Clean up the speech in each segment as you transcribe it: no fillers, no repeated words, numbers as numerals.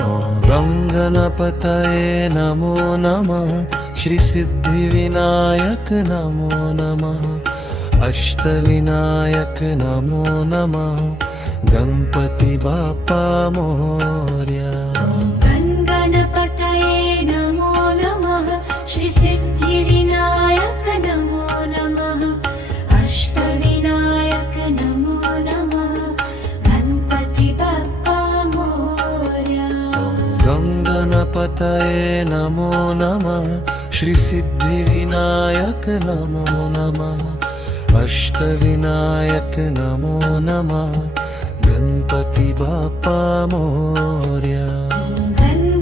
गं गणपतये नमो नमः। श्री सिद्धिविनायक नमो नमः। अष्टविनायक नमो नमः। गणपति बाप्पा मोरया। गणपतये नमो नमः। श्री सिद्धिविनायक नमो नमः। अष्टविनायक नमो नमः। गणपति बाप्पा मोरया। गं गणपतये नमो नमः। श्री सिद्धिविनायक नमो नमः। अष्टविनायक नमो नमः। गणपति बाप्पा मोरया।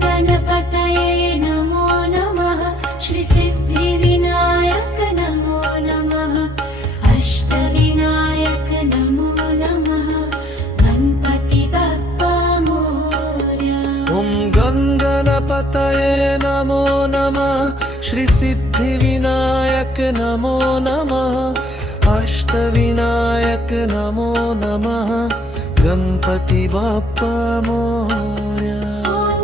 गणपतये नमो नमः। श्री सिद्धिविनायक नमो नमः। अष्टविनायक नमो नमः। गणपति बाप्पा मोरया। ॐ गं गणपतये नमो नमः। श्री सिद्धिविनायक नमो नमः। अष्टविनायक नमो नमः। गणपति बाप्पा मोरया।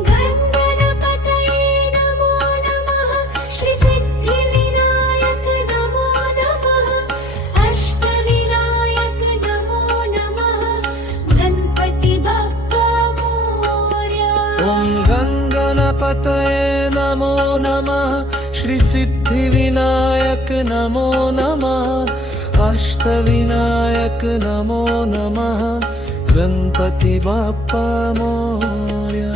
गणपतये नमो नमः। श्री सिद्धिविनायक नमो नमः। अष्टविनायक नमो नमः। गणपति बाप्पा मोरया। ॐ गं गणपतये नमो नमः। श्री सिद्धिविनायक नमो नमः। अष्टविनायक नमो नमः। गणपति बाप्पा मोरया।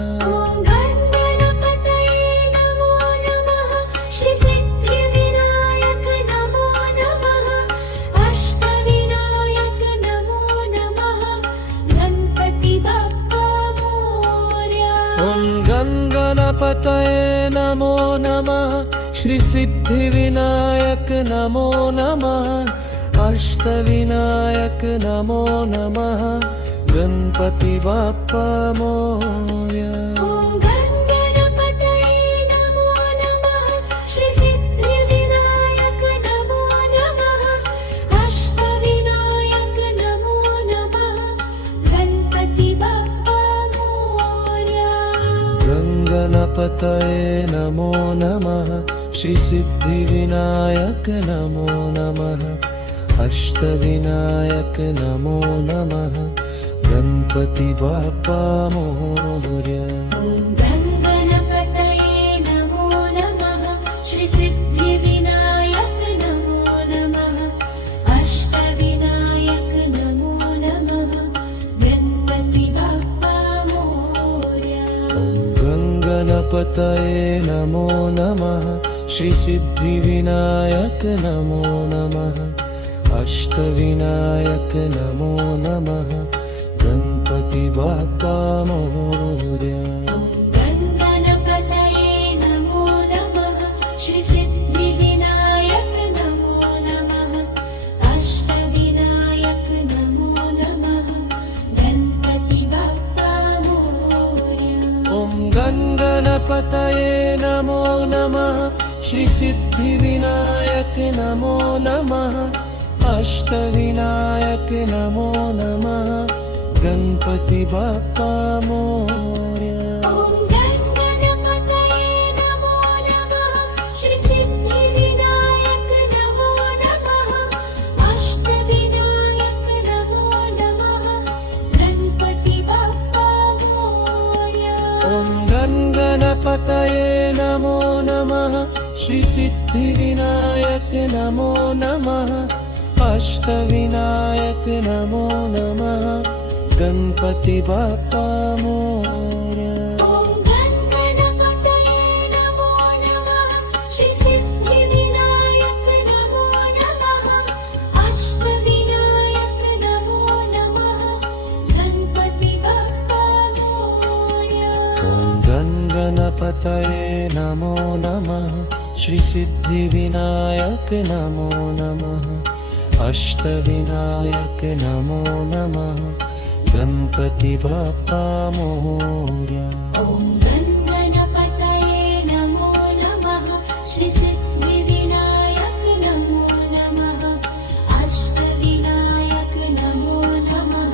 गणपतये नमो नमः। श्री सिद्धिविनायक नमो नमः। अष्टविनायक नमो नमः। गणपति बाप्पा मोरया। ॐ गं गणपतये नमो नमः। श्री सिद्धिविनायक नमो नमः। अष्टविनायक नमो नमः। गणपति बाप्पा मोरया। गणपतये नमो नमः। श्री सिद्धिविनायक नमो नमः। अष्टविनायक नमो नमः। गणपति बाप्पा मोरया। गं गणपतये नमो नमः। श्री सिद्धिविनायक नमो नमः। अष्टविनायक नमो नमः। गणपति बाप्पा मोरया। गणपतये नमो नमः। श्री सिद्धिविनायक नमो नमः। अष्टविनायक नमो नमः। गणपति बाप्पा मोरया। गं गणपतये नमो नमः। श्री सिद्धिविनायक नमो नमः। अष्टविनायक नमो नमः। गणपति बाप्पा मोरया। गणपतये नमो नमः। श्री सिद्धिविनायक नमो नमः। अष्टविनायक नमो नमः। गणपति बाप्पा मोरया। ॐ गं गणपतये नमो नमः। श्री सिद्धिविनायक नमो नमः। अष्टविनायक नमो नमः। गणपति बाप्पा मोरया। गणपतये नमो नमः। श्री सिद्धिविनायक नमो नमः। अष्टविनायक नमो नमः। गणपति बाप्पा मोरया। ॐ गं गणपतये नमो नमः। श्री सिद्धिविनायक नमो नमः। अष्टविनायक नमो नमः। गणपति बाप्पा मोरया। गणपतये नमो नमः। श्री सिद्धिविनायक नमो नमः। अष्टविनायक नमो नमः। गणपति बाप्पा मोरया। ॐ गं गणपतये नमो नमः। श्री सिद्धिविनायक नमो नमः। अष्टविनायक नमो नमः। गणपति बाप्पा मोरया। गणपतये नमो नमः। श्री सिद्धिविनायक नमो नमः। अष्टविनायक नमो नमः।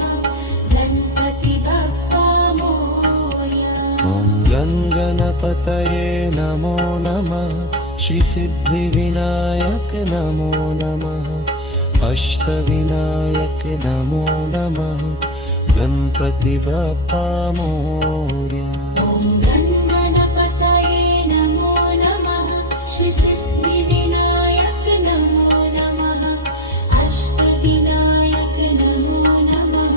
गणपति बाप्पा मोरया। गणगणपतये नमो नमः श्रीसिद्धिविनायक नमो नमः अष्टविनायक नमो नमः गणपति बप्पा मोरया ॐ गणगणपतये नमो नमः श्रीसिद्धिविनायक नमो नमः अष्टविनायक नमो नमः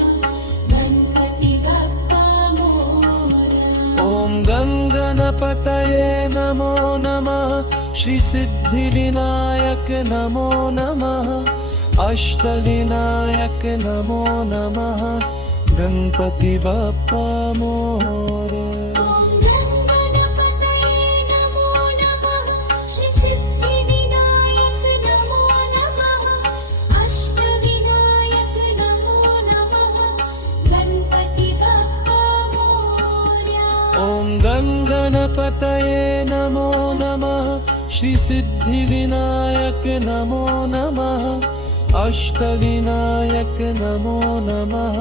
गणपति बप्पा मोरया ॐ गणगणपतये नमो नमः श्रीसिद्धिविनायक नमो नमः अष्टविनायक नमो नमः गणपति बप्पा मोरया ॐ गणगणपतये नमो नमः श्रीसिद्धिविनायक नमो नमः अष्टविनायक नमो नमः गणपति बप्पा मोरया ॐ गणगणपतये नमो नमः श्रीसिद्धिविनायक नमो नमः अष्टविनायक नमो नमः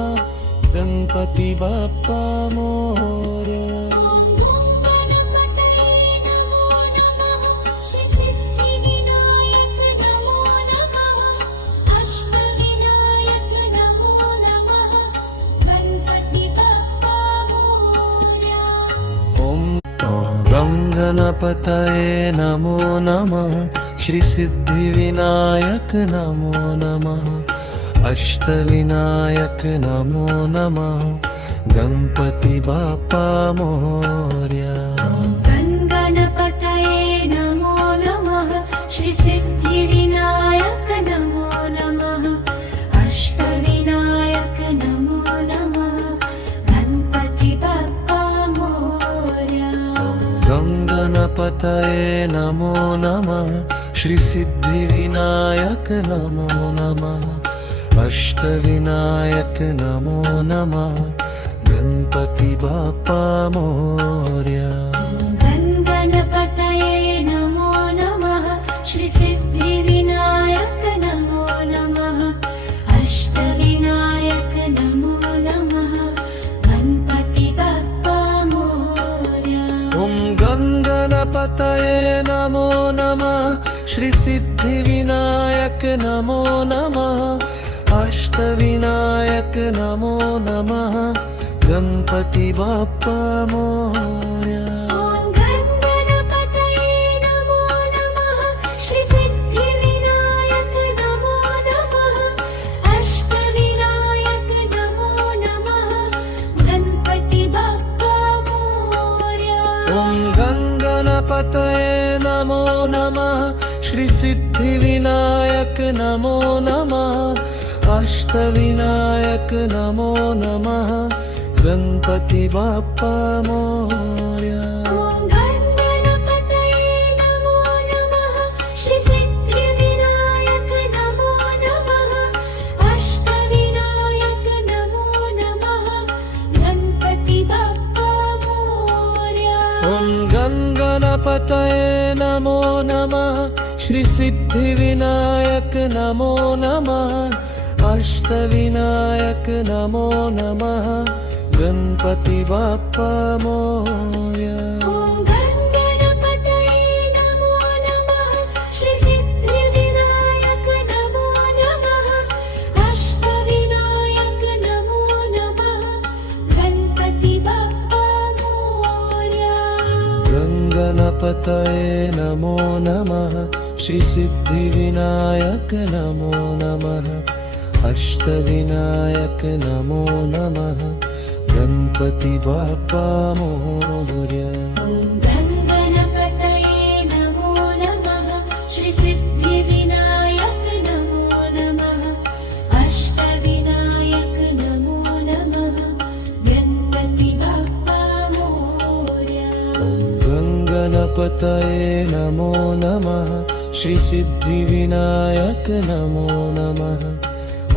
गणपति बप्पा मोरया ॐ गणगणपतये नमो नमः श्रीसिद्धिविनायक नमो नमः अष्टविनायक नमो नमः गणपति बप्पा मोरया ॐ गणगणपतये नमो नमः श्रीसिद्धिविनायक नमो नमः अष्टविनायक नमो नमः गणपति बप्पा मोरया गणगणपतये नमो नमः श्रीसिद्धिविनायक नमो नमः अष्टविनायक नमो नमः गणपति बप्पा मोरया गणगणपतये नमो नमः श्रीसिद्धिविनायक नमो नमः अष्टविनायक नमो नमः गणपति बप्पा मोरया गणगणपतये नमो नमः श्रीसिद्धिविनायक नमो नमः अष्टविनायक नमो नमः गणपति बप्पा मोरया ॐ गणगणपतये नमो नमः श्रीसिद्धिविनायक नमो नमः अष्टविनायक नमो नमः गणपति बप्पा मोरया ॐ गणगणपतये नमो नमः श्रीसिद्धिविनायक नमो नमः अष्टविनायक नमो नमः गणपति बप्पा मोरया ॐ गणगणपतये नमो नमः श्रीसिद्धिविनायक नमो नमः अष्टविनायक नमो नमः गणपति बप्पा मोरया ॐ गणगणपतये नमो नमः श्रीसिद्धिविनायक नमो नमः अष्टविनायक नमो नमः गणपति बप्पा मोरया ॐ गणगणपतये नमो नमः श्रीसिद्धिविनायक नमो नमः अष्टविनायक नमो नमः गणपति बप्पा मोरया ॐ गणगणपतये नमो नमः श्रीसिद्धिविनायक नमो नमः अष्टविनायक नमो नमः गणपति बप्पा मोरया गणगणपतये नमो नमः श्रीसिद्धिविनायक नमो नमः अष्टविनायक नमो नमः गणपति बप्पा मोरया गणगणपतये नमो नमः श्रीसिद्धिविनायक नमो नमः अष्टविनायक नमो नमः गणपति बप्पा मोरया गणगणपतये नमो नमः श्रीसिद्धिविनायक नमो नमः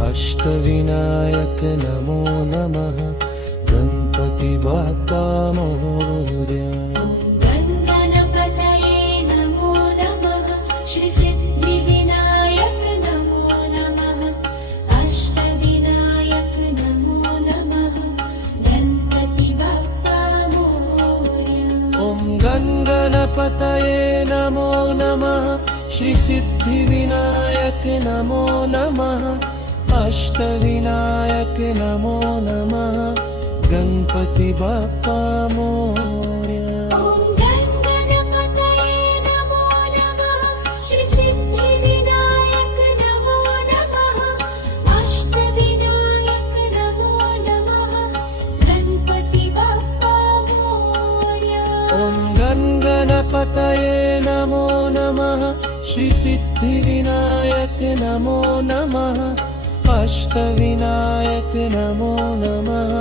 अष्टविनायक नमो नमः गणपति बप्पा मोरया गणगणपतये नमो नमः श्रीसिद्धिविनायक नमो नमः अष्टविनायक नमो नमः गणपति बप्पा मोरया गणपतये नमो नमः श्री सिद्धिविनायक नमो नमः अष्टविनायक नमो नमः गणपति बाप्पा मोरया ॐ गणपतये नमो नमः श्री सिद्धिविनायक नमो नमः अष्टविनायक नमो नमः गणपति बाप्पा मोरया ॐ गणपतये नमो नमः श्री सिद्धिविनायक नमो नमः अष्टविनायक नमो नमः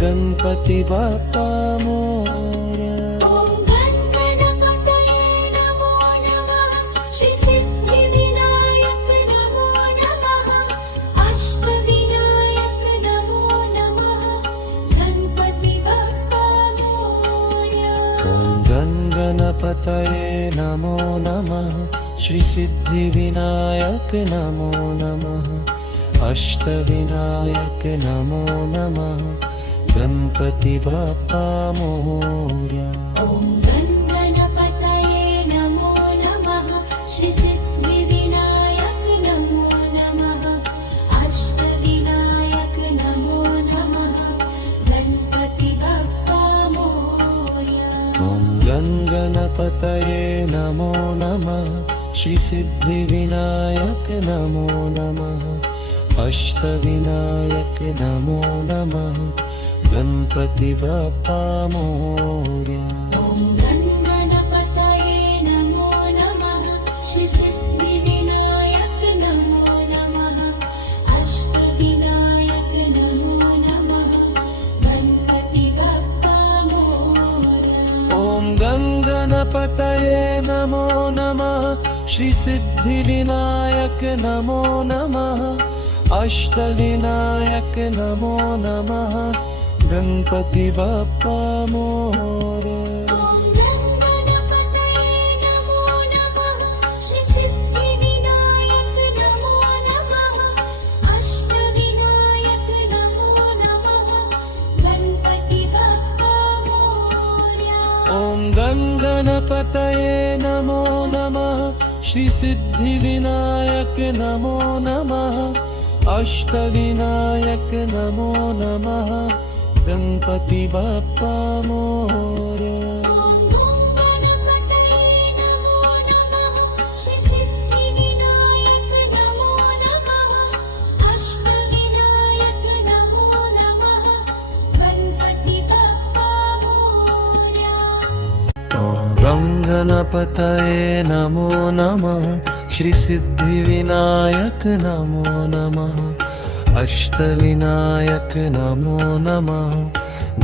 गणपति बाप्पा मोरया ॐ गणपतये नमो नमः श्री सिद्धिविनायक नमो नमः अष्टविनायक नमो नमः गणपति बाप्पा मोरया ॐ गणपतये नमो नमः श्री सिद्धिविनायक नमो नमः अष्टविनायक नमो नमः गणपति बाप्पा मोरया ॐ गणपतये नमो नमः श्री सिद्धिविनायक नमो नमः अष्टविनायक नमो नमः गणपति बाप्पा मोरया ॐ गणपतये नमो नमः श्री सिद्धिविनायक नमो नमः अष्टविनायक नमो नमः गणपति बाप्पा मोरया ॐ गणपतये नमो नमः श्री सिद्धिविनायक नमो नमः अष्टविनायक नमो नमः गणपति बाप्पा मोरया ॐ गणपतये नमो नमः श्री सिद्धिविनायक नमो नमः अष्टविनायक नमो नमः गणपति बाप्पा मोरया ॐ गणपतये नमो नमः श्री सिद्धिविनायक नमो नमः अष्टविनायक नमो नमः गणपति बाप्पा मोरया ॐ गणपतये नमो नमः श्री सिद्धिविनायक नमो नमः अष्टविनायक नमो नमः गणपति बाप्पा मोरया ॐ गणपतये नमो नमः श्री सिद्धिविनायक नमो नमः अष्टविनायक नमो नमः गणपति बाप्पा मोरया ॐ गणपतये नमो नमः श्री सिद्धिविनायक नमो नमः अष्टविनायक नमो नमः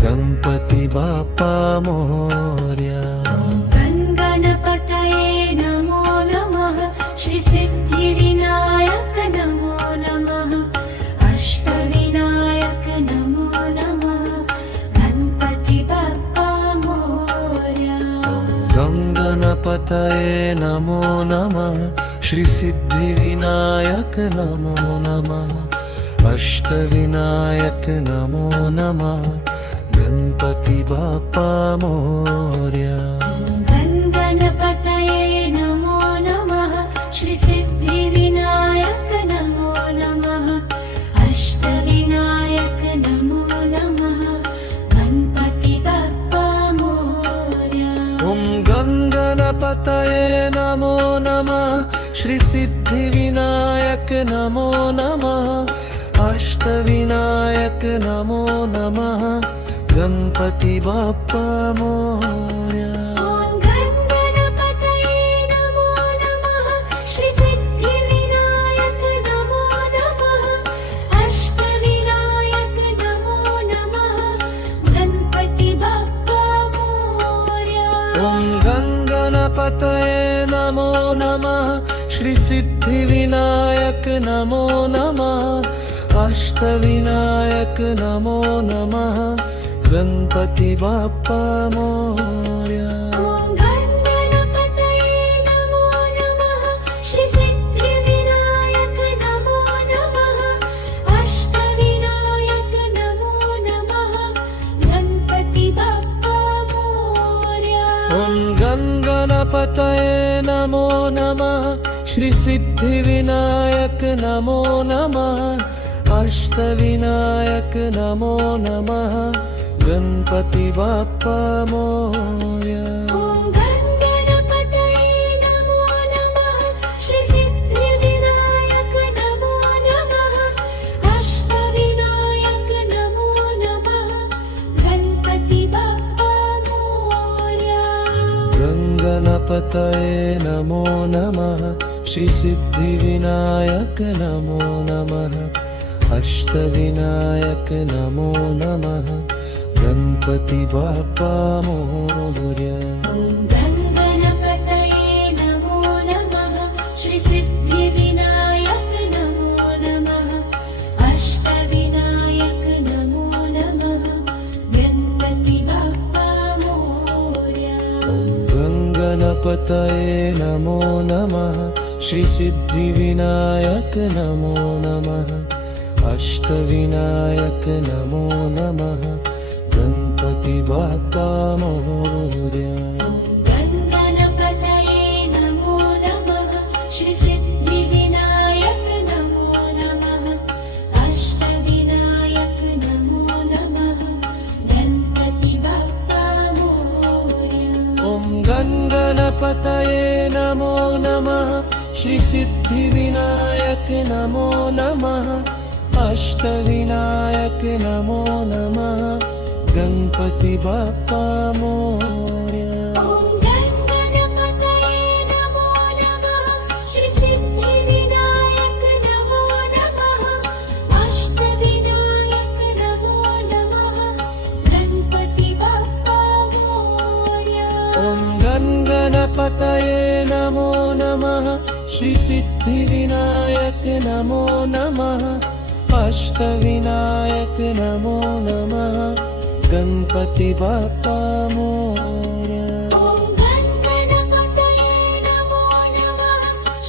गणपति बाप्पा मोरया गणपतये नमो नमः श्री सिद्धिविनायक नमो नमः अष्टविनायक नमो नमः गणपति बाप्पा मोरया गणपतये नमो नमः श्री सिद्धिविनायक नमो नमः अष्टविनायक नमो नमः गणपति बाप्पा मोरया गणपतये नमो नमः श्री सिद्धिविनायक नमो नमः अष्टविनायक नमो नमः गणपति बाप्पा मोरया ॐ गणपतये नमो नमः श्री सिद्धिविनायक नमो नमः अष्टविनायक नमो नमः गणपति बाप्पा मोरया ॐ गणपतये नमो नमः श्री सिद्धिविनायक नमो नमः अष्टविनायक नमो नमः गणपति बाप्पा मोरया ॐ गणपतये नमो नमः श्री सिद्धिविनायक नमो नमः अष्टविनायक नमो नमः गणपति बाप्पा मोरया ॐ गणपतये नमो नमः श्री सिद्धिविनायक नमो नमः अष्टविनायक नमो नमः गणपति बाप्पा मोरया ॐ गणपतये नमो नमः श्री सिद्धिविनायक नमो नमः अष्टविनायक नमो नमः गणपति बाप्पा मोरया ॐ गणपतये नमो नमः श्री सिद्धिविनायक नमो नमः अष्टविनायक नमो नमः गणपति बाप्पा मोरया गणपतये नमो नमः श्री सिद्धिविनायक नमो नमः अष्टविनायक नमो नमः गणपति बाप्पा मोरया ॐ गणपतये नमो नमः श्री सिद्धिविनायक नमो नमः अष्टविनायक नमो नमः गणपति बाप्पा मोरया गणपतये नमो नमः श्री सिद्धिविनायक नमो नमः अष्टविनायक नमो नमः गणपति बाप्पा मोरया गणपतये नमो नमः श्री सिद्धिविनायक नमो नमः अष्टविनायक नमो नमः गणपति बाप्पा मोरया ॐ गणपतये नमो नमः श्री सिद्धिविनायक नमो नमः अष्टविनायक नमो नमः गणपति बाप्पा मोरया ॐ गणपतये नमो नमः श्री सिद्धिविनायक नमो नमः अष्टविनायक नमो नमः गणपति बाप्पा मोरया ॐ गणपतये नमो नमः श्री सिद्धिविनायक नमो नमः अष्टविनायक नमो नमः गणपति बाप्पा मोरया ॐ गणपतये नमो नमः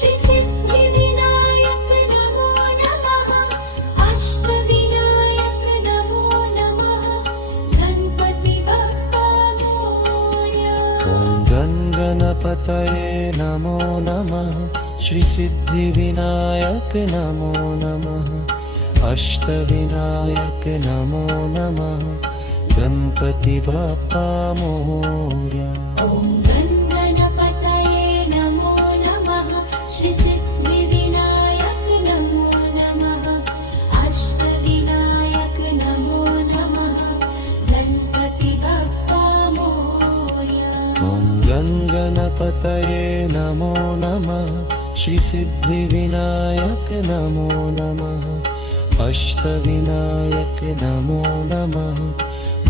श्री सिद्धिविनायक नमो नमः अष्टविनायक नमो नमः गणपति बाप्पा मोरया ॐ गणपतये नमो नमः श्री सिद्धिविनायक नमो नमः अष्टविनायक नमो नमः गणपति बाप्पा मोरया ॐ गणपतये नमो नमः श्री सिद्धिविनायक नमो नमः अष्टविनायक नमो नमः गणपति बाप्पा मोरया ॐ गणपतये नमो नमः श्री सिद्धिविनायक नमो नमः अष्टविनायक नमो नमः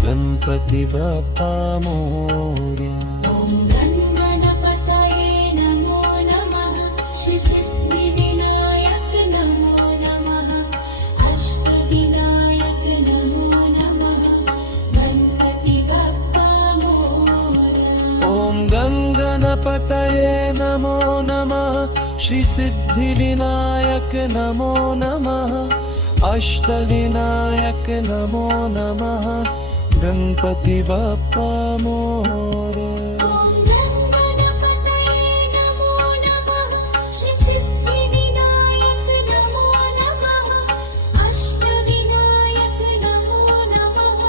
गणपति बाप्पा मोरया ॐ गणपतये नमो नमः श्री सिद्धिविनायक नमो नमः अष्टविनायक नमो नमः गणपति बाप्पा मोरया ॐ गणपतये नमो नमः श्री सिद्धिविनायक नमो नमः अष्टविनायक नमो नमः गणपति बाप्पा मोरया ॐ गणपतये नमो नमः श्री सिद्धिविनायक नमो नमः अष्टविनायक नमो नमः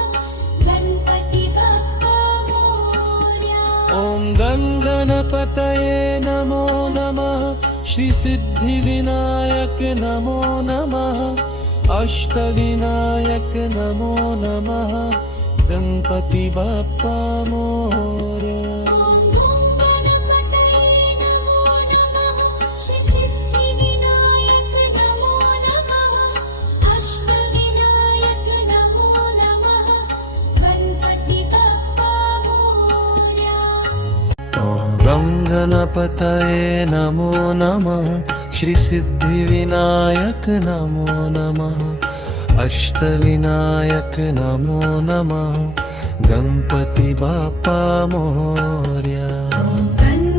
गणपति बाप्पा मोरया ॐ गणपतये नमो नमः श्री सिद्धिविनायक नमो नमः अष्टविनायक नमो नमः गणपति बाप्पा मोरया ॐ गणपतये नमो नमः श्री सिद्धिविनायक नमो नमः अष्टविनायक नमो नमः गणपति बाप्पा मोरया ॐ गणपतये नमो नमः श्री सिद्धिविनायक नमो नमः अष्टविनायक नमो नमः गणपति बाप्पा मोरया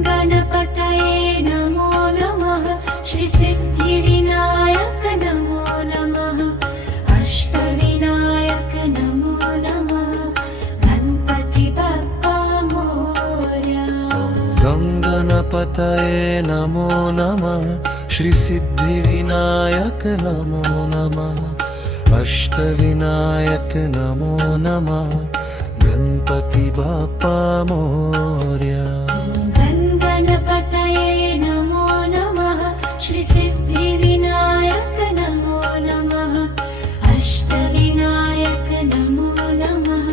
गणपतये नमो नमः श्री सिद्धिविनायक नमो नमः अष्टविनायक नमो नमः गणपति बाप्पा मोरया गङ्गणपतये नमो नमः श्रीसिद्धिविनायक नमो नमः अष्टविनायक नमो नमः गणपति बाप्पा मोरया गणपतये नमो नमः श्री सिद्धिविनायक नमो नमः अष्टविनायक नमो नमः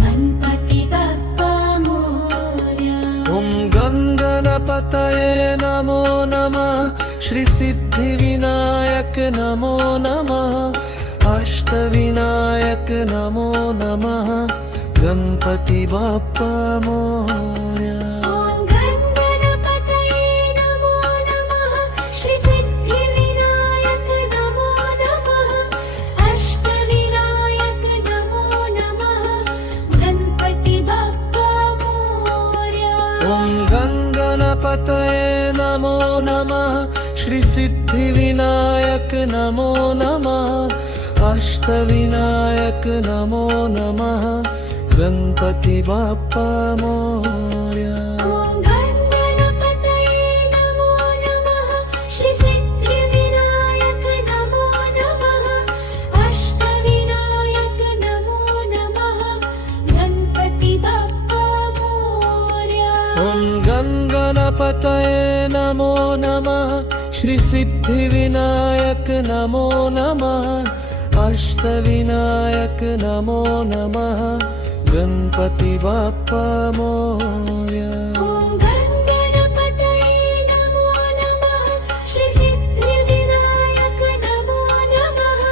गणपति बाप्पा मोरया ॐ गङ्गणपतये नमो नमः श्रीसिद्धिविनायक नमो नमः अष्टविनायक नमो नमः गणपति बाप्पा मोरया ॐ गणपतये नमो नमः श्री सिद्धिविनायक नमो नमः अष्टविनायक नमो नमः गणपति बाप्पा मोरया ॐ गङ्गणपतये नमो नमः श्रीसिद्धिविनायक नमो नमः अष्टविनायक नमो नमः गणपति बाप्पा मोरया ॐ गणपतये नमो नमः श्री सिद्धिविनायक नमो नमः अष्टविनायक नमो नमः गणपति बाप्पा मोरया ॐ गङ्गणपतये नमो नमः श्रीसिद्धिविनायक नमो नमः अष्टविनायक नमो नमः गणपति बाप्पा मोरया ॐ गणपतये नमो नमः श्री सिद्धिविनायक नमो नमः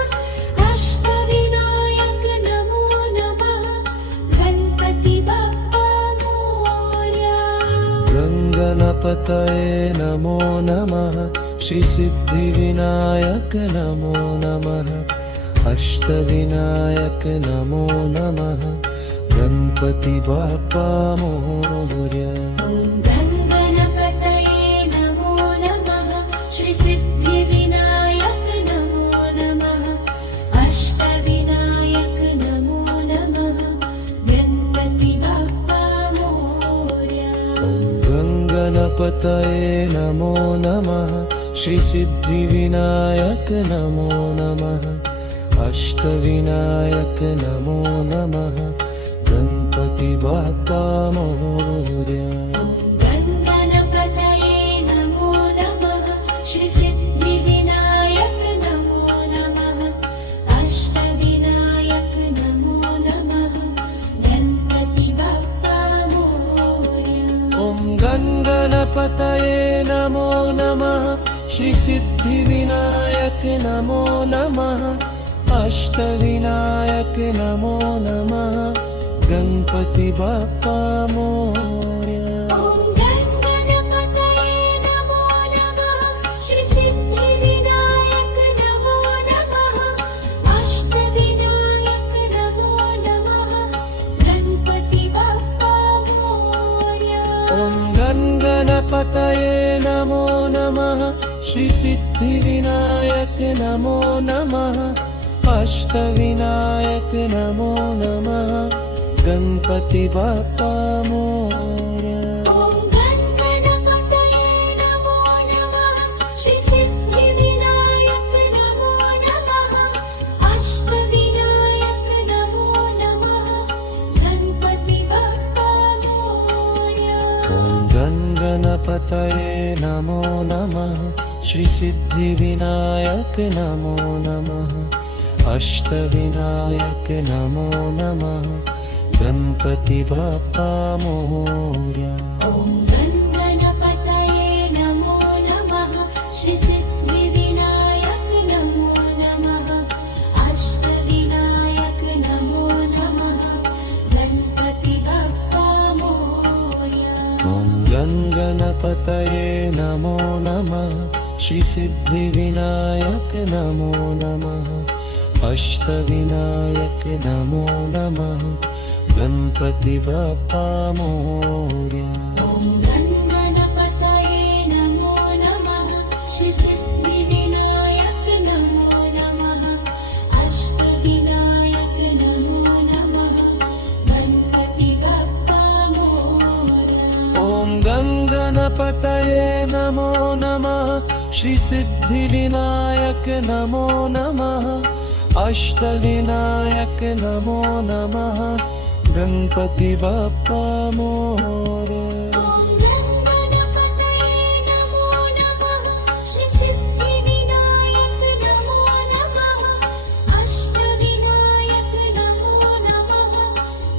अष्टविनायक नमो नमः गणपति बाप्पा मोरया गङ्गणपतये नमो नमः श्रीसिद्धिविनायक नमो नमः अष्टविनायक नमो नमः गणपति बाप्पा मोरया गणपतये नमो नमः श्री सिद्धिविनायक नमो नमः अष्टविनायक नमो नमः गणपति बाप्पा मोरया गङ्गणपतये नमो नमः श्रीसिद्धिविनायक नमो नमः अष्टविनायक नमो नमः गणपति बाप्पा मोरया गणपतये नमो नमः श्री सिद्धिविनायक नमो नमः अष्टविनायक नमो नमः गणपति बाप्पा मोरया ॐ गङ्गणपतये नमो नमः श्रीसिद्धिविनायक नमो नमः अष्टविनायक नमो नमः गणपति बाप्पा मोरया ॐ गणपतये नमो नमः श्री सिद्धिविनायक नमो नमः अष्टविनायक नमो नमः गणपति बाप्पा मोरया ॐ गङ्गणपतये नमो नमः श्रीसिद्धिविनायक नमो नमः अष्टविनायक नमो नमः गणपति बाप्पा मोरया ॐ गणपतये नमो नमः श्री सिद्धिविनायक नमो नमः अष्टविनायक नमो नमः गणपति बाप्पा मोरया ॐ गङ्गणपतये नमो नमः श्रीसिद्धिविनायक नमो नमः अष्टविनायक नमो नमः गणपति बाप्पा मोरया ॐ गणपतये नमो नमः श्री सिद्धिविनायक नमो नमः अष्टविनायक नमो नमः गणपति बाप्पा मोरया ॐ गङ्गणपतये नमो नमः श्रीसिद्धिविनायक नमो नमः अष्टविनायक नमो नमः गणपति बाप्पा मोरया ॐ गणपतये नमो नमः श्री सिद्धिविनायक नमो नमः अष्टविनायक नमो नमः गणपति बाप्पा मोरया ॐ गङ्गणपतये गणपतये नमो नमः श्री सिद्धिविनायक नमो नमः अष्टविनायक नमो नमः गणपति बप्पा मोरया ॐ गणपतये नमो नमः श्री सिद्धिविनायक नमो नमः अष्टविनायक नमो नमः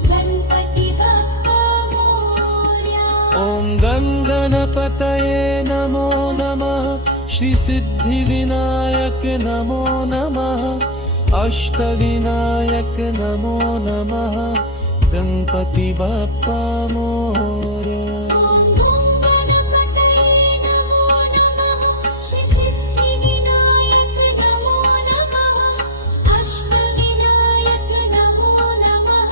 गणपति बप्पा मोरया ॐ गणपतये नमो नमः श्री सिद्धिविनायक नमो नमः अष्टविनायक नमो नमः गणपति बप्पा मोरया ॐ गणपतये नमो नमः श्री सिद्धिविनायक नमो नमः अष्टविनायक नमो नमः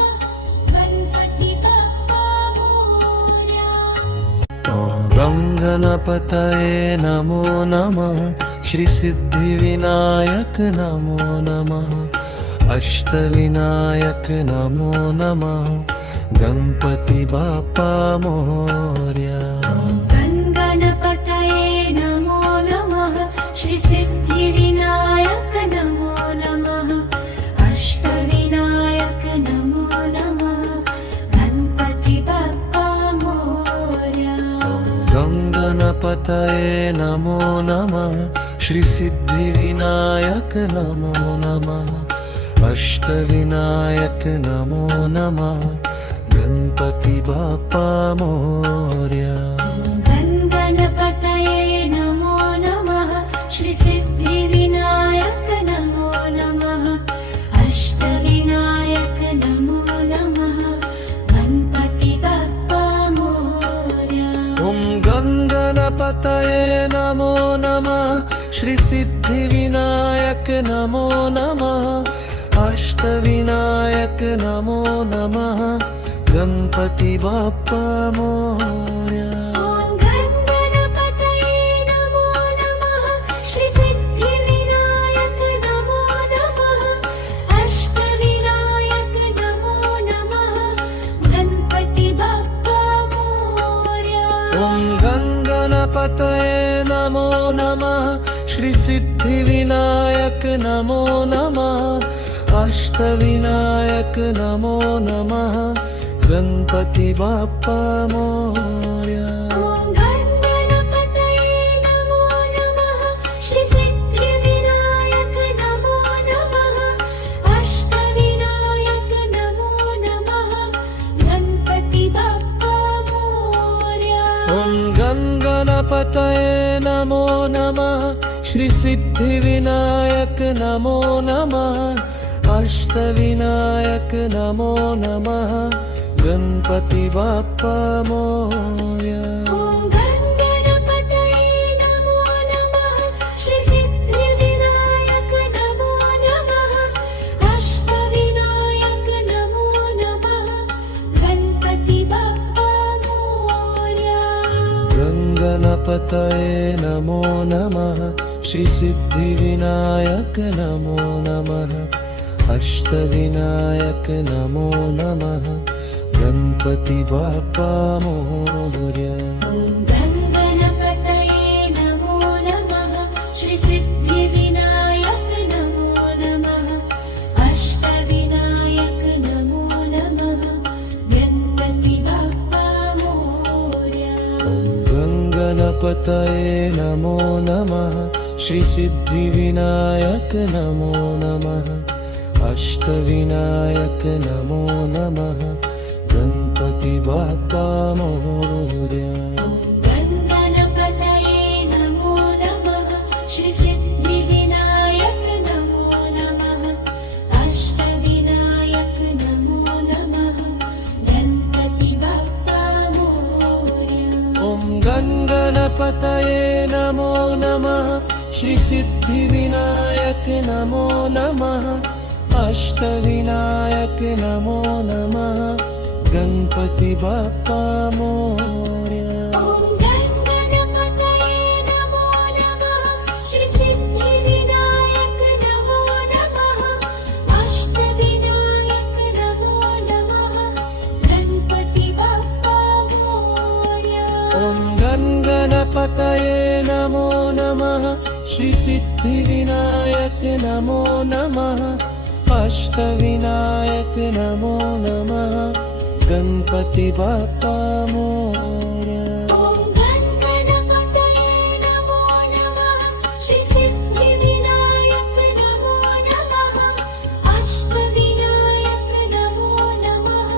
गणपति बप्पा मोरया ॐ गणपतये नमो नमः श्री सिद्धिविनायक नमो नमः अष्टविनायक नमो नमः गणपति बप्पा मोरया गणपतये नमो नमः श्री सिद्धिविनायक नमो नमः अष्टविनायक नमो नमः गणपति बप्पा मोरया गणपतये नमो नमः श्री सिद्धिविनायक नमो नमः अष्टविनायक नमो नमः गणपति बप्पा मोरया गणपतये नमो नमः श्री सिद्धिविनायक नमो नमः अष्टविनायक नमो नमः गणपति बप्पा मोरया ॐ गणपतये नमो नमः श्री सिद्धिविनायक नमो नमः अष्टविनायक नमो नमः गणपति बप्पा मोरया ॐ गणपतये नमो नमः श्री सिद्धिविनायक नमो नमः अष्टविनायक नमो नमः गणपति बप्पा मोरया ॐ गणपतये नमो नमः श्री सिद्धिविनायक नमो नमः अष्टविनायक नमो नमः गणपति बप्पा मोरया ॐ गणपतये नमो नमः श्री सिद्धिविनायक नमो नमः अष्टविनायक नमो नमः गणपति बप्पा मोरया ॐ गणपतये नमो नमः श्री सिद्धिविनायक नमो नमः अष्टविनायक नमो नमः गणपति बप्पा मोरया ॐ गणपतये नमो नमः श्री सिद्धिविनायक नमो नमः अष्टविनायक नमो नमः गणपति बप्पा मोरया गणपतये नमो नमः श्री सिद्धिविनायक नमो नमः अष्टविनायक नमो नमः गणपति बप्पा मोरया गणपतये नमो नमः श्री सिद्धिविनायक नमो नमः अष्टविनायक नमो नमः गणपति बप्पा मोरया गणपतये नमो नमः श्री सिद्धिविनायक नमो नमः अष्टविनायक नमो नमः गणपति बप्पा मोरया गणपतये नमो नमः श्री सिद्धिविनायक नमो नमः अष्टविनायक नमो नमः गणपति बप्पा मोरया ॐ गणपतये नमो नमः श्री सिद्धिविनायक नमो नमः अष्टविनायक नमो नमः गणपति बप्पा मोरया ॐ गणपतये नमो नमः श्री सिद्धिविनायक नमो नमः अष्टविनायक नमो नमः गणपति बप्पा मोरया ॐ गङ्गनपतये नमो नमः श्रीसिद्धिविनायक नमो नमः अष्टविनायक नमो नमः गणपति बाप्पा मोरया ॐ गणगणपतये नमो नमः श्रीसिद्धिविनायक नमो नमः अष्टविनायक नमो नमः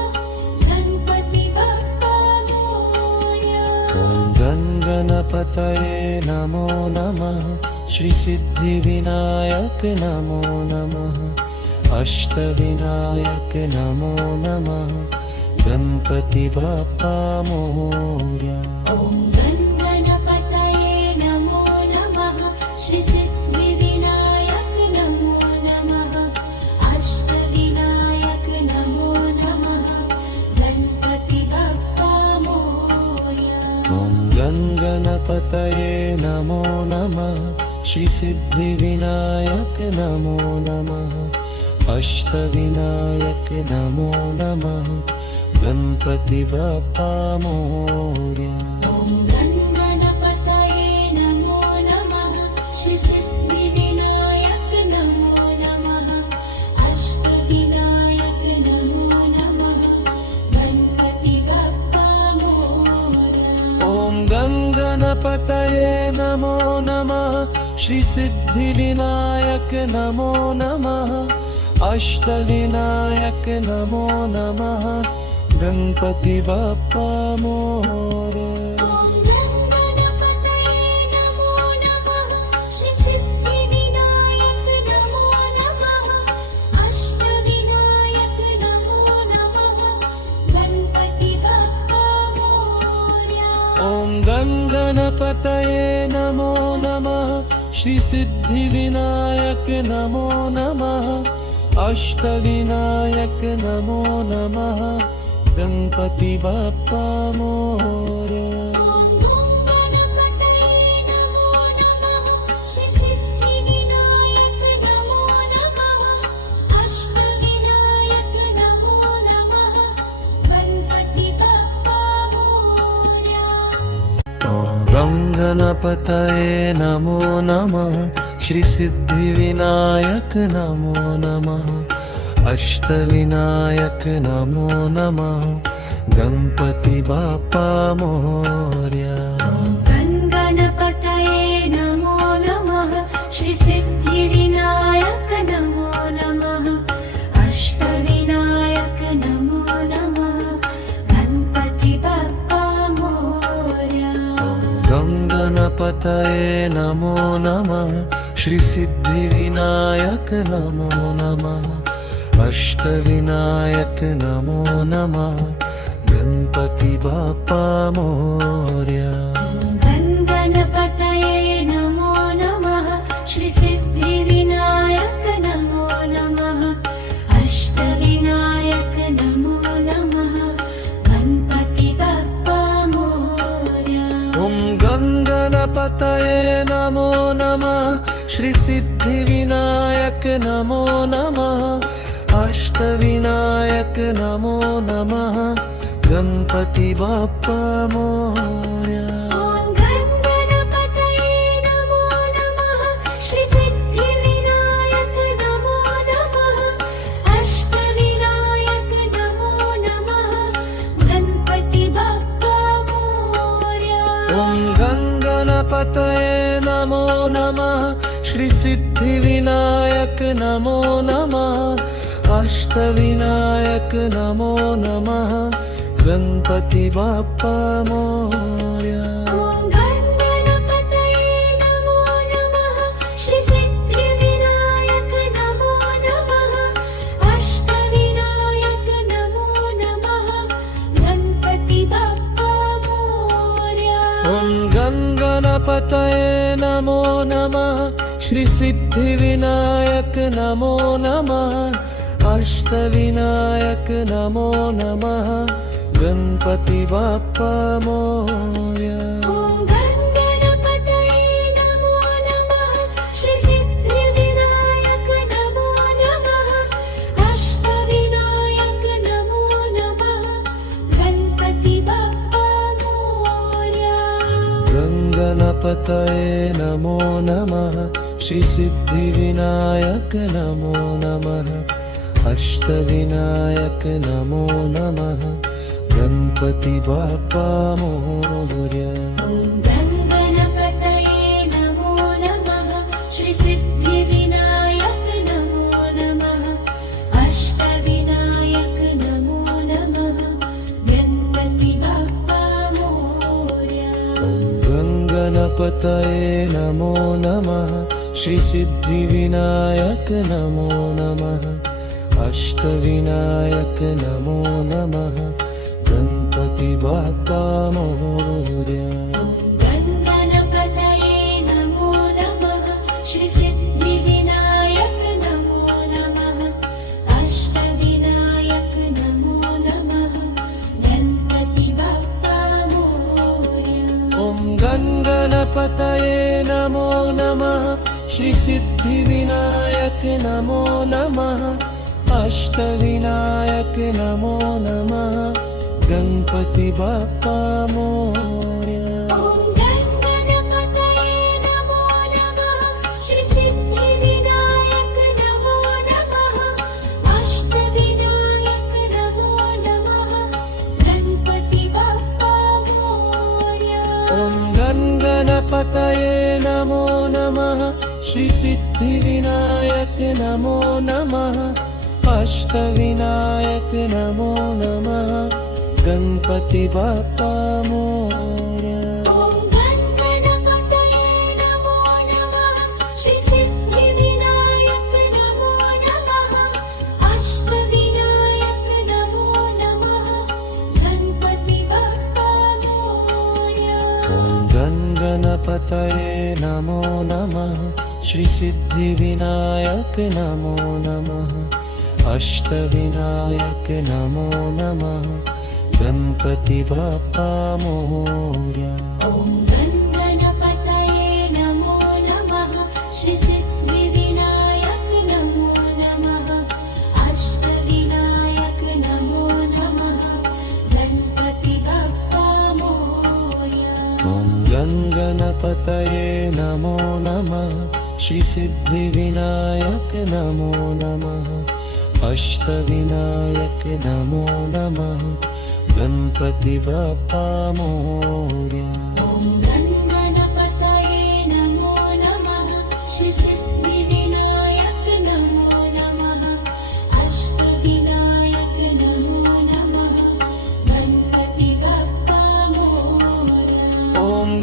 गणपति बाप्पा मोरया ॐ गणगणपतये नमो नमः श्रीसिद्धिविनायक नमो नमः अष्टविनायक नमो नमः गणपति बाप्पा मोरया ॐ गणगणपतये नमो नमः श्रीसिद्धिविनायक नमो नमः अष्टविनायक नमो नमः गणपति बाप्पा मोरया ॐ गणगणपतये नमो नमः श्रीसिद्धिविनायक नमो नमः अष्टविनायक नमो नमः गणपति बाप्पा मोरया ॐ गणगणपतये नमो नमः श्रीसिद्धिविनायक नमो नमः अष्टविनायक नमो नमः गणपति बाप्पा मोरया ॐ गणगणपतये नमो नमः श्रीसिद्धिविनायक नमो नमः अष्टविनायक नमो नमः गणपति बाप्पा मोरया ॐ गणगणपतये नमो नमः श्रीसिद्धिविनायक नमो नमः अष्टविनायक नमो नमः गणपति बाप्पा मोरया ॐ गणगणपतये नमो नमः श्रीसिद्धिविनायक नमो नमः अष्टविनायक नमो नमः गणपति बाप्पा मोरया ॐ गणगणपतये नमो नमः श्रीसिद्धिविनायक नमो नमः अष्टविनायक नमो नमः गणपति बाप्पा मोरया ॐ गणगणपतये नमो नमः श्रीसिद्धिविनायक नमो नमः अष्टविनायक नमो नमः गणपति बाप्पा मोरया गणगणपतये नमो नमः श्रीसिद्धिविनायक नमो नमः अष्टविनायक नमो नमः गणपति बाप्पा मोरया गणगणपतये नमो नमः श्रीसिद्धिविनायक नमो नमः अष्टविनायक नमो नमः गणपति बाप्पा मोरया गणगणपतये नमो नमः श्रीसिद्धिविनायक नमो नमः अष्टविनायक नमो नमः गणपति बाप्पा मोरया ॐ गणगणपतये नमो नमः श्रीसिद्धिविनायक नमो नमः अष्टविनायक नमो नमः गणपति बाप्पा मोरया ॐ गणगणपतये नमो नमः श्रीसिद्धिविनायक नमो नमः अष्टविनायक नमो नमः गणपति बाप्पा मोरया ॐ गणगणपतये नमो नमः श्रीसिद्धिविनायक नमो नमः अष्टविनायक नमो नमः गणपति बाप्पा मोरया ॐ गणगणपतये नमो नमः श्रीसिद्धिविनायक नमो नमः अष्टविनायक नमो नमः गणपति बाप्पा मोरया ॐ गणगणपतये नमो नमः श्रीसिद्धिविनायक नमो नमः अष्टविनायक नमो नमः गणपति बाप्पा मोरया ॐ गणगणपतये नमो नमः श्रीसिद्धिविनायक नमो नमः अष्टविनायक नमो नमः गणपति बाप्पा मोरया गणपतये नमो नमः श्रीसिद्धिविनायक नमो नमः अष्टविनायक नमो नमः गणपति बाप्पा मोरया गणपतये नमो नमः श्रीसिद्धिविनायक नमो नमः अष्टविनायक नमो नमः गणपति बाप्पा मोरया गणपतये नमो नमः श्रीसिद्धिविनायक नमो नमः अष्टविनायक नमो नमः गणपति बाप्पा मोरया गणपतये नमो नमः श्रीसिद्धिविनायक नमो नमः अष्टविनायक नमो नमः गणपति बाप्पा मोरया ॐ गणपतये नमो नमः श्रीसिद्धिविनायक नमो नमः अष्टविनायक नमो नमः गणपति बाप्पा मोरया ॐ गणपतये नमो नमः श्रीसिद्धिविनायक नमो नमः अष्टविनायक नमो नमः गणपति बाप्पा मोरया ॐ गणपतये नमो नमः श्रीसिद्धिविनायक नमो नमः अष्टविनायक नमो नमः गणपति बाप्पा मोरया ॐ गणपतये नमो नमः श्रीसिद्धिविनायक नमो नमः अष्टविनायक नमो नमः गणपति बाप्पा मोरया ॐ गणपतये नमो नमः श्रीसिद्धिविनायक नमो नमः अष्टविनायक नमो नमः गणपति बाप्पा मोरया ॐ गणपतये नमो नमः श्रीसिद्धिविनायक नमो नमः अष्टविनायक नमो नमः गणपति बाप्पा मोरया ॐ गणपतये नमो नमः श्रीसिद्धिविनायक नमो नमः अष्टविनायक नमो नमः गणपति बाप्पा मोरया ॐ गणपतये नमो नमः श्रीसिद्धिविनायक नमो नमः अष्टविनायक नमो नमः गणपति बाप्पा मोरया ॐ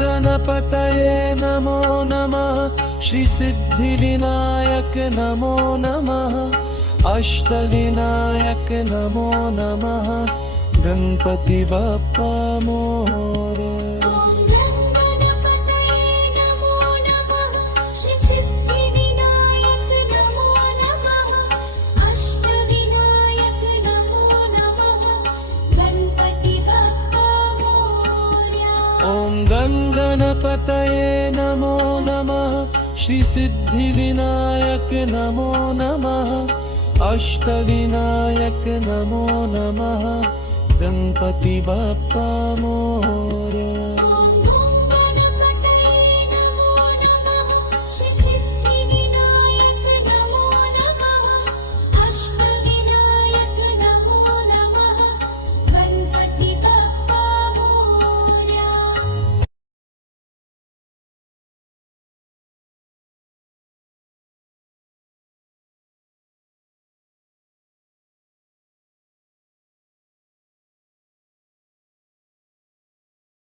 गणपतये नमो नमः श्रीसिद्धिविनायक नमो नमः अष्टविनायक नमो नमः गणपति बाप्पा मोरया ॐ गणपतये नमो नमः श्रीसिद्धिविनायक नमो नमः अष्टविनायक नमो नमः गणपति बाप्पा मोरया ॐ गणपतये नमो नमः श्रीसिद्धिविनायक नमो नमः अष्टविनायक नमो नमः गणपति बाप्पा मोरया